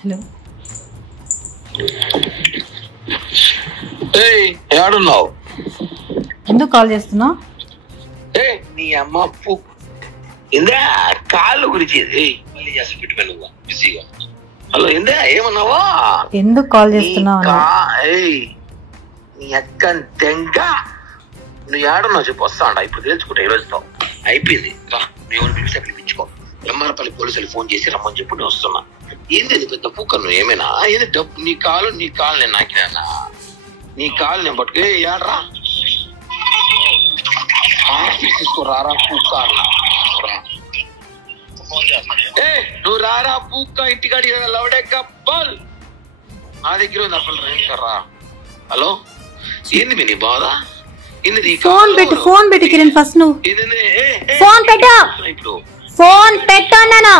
Hello ఏడున్నావు? ఎందుకు call చేస్తున్నావు? నీ అమ్మ ఇందా కాళ్ళు గురించి మళ్ళీ చేసి పెట్టుకుని నువ్వు బిజీగా. హలో ఇందా ఏమన్నావా? ఎందుకు కాల్ చేస్తున్నావు? నీ అక్క తెంగ నువ్వు ఏడున్నావు చెప్పు, వస్తా అంట ఇప్పుడు తెలుసుకుంటా. ఈ రోజుతో అయిపోయింది. దేవుని పిలిచి అక్కడ పిలుచుకో. ఎమ్మారపల్లి పోలీసులు ఫోన్ చేసి రమ్మని చెప్పు, నేను వస్తున్నా. ఏంది పెద్ద పూక నువ్వు ఏమైనా ఏది డబ్బు నీ కాలు నేను నాకినా నీ కాలు నేను పట్టుకు ఏడ్రా తీసుకోరారా పూక అన్న. నువ్వు రారా పూక ఇంటికాడి లవడే కప్పల్ నా దగ్గర ఉంది అసలు రా. హలో ఏంది మీ నీ బాధ? ఫోన్ పెట్టు కిరణ్ ఫస్ట్. నువ్వు ఫోన్ పెట్టు. ఫోన్ పెట్టు అన్నాను.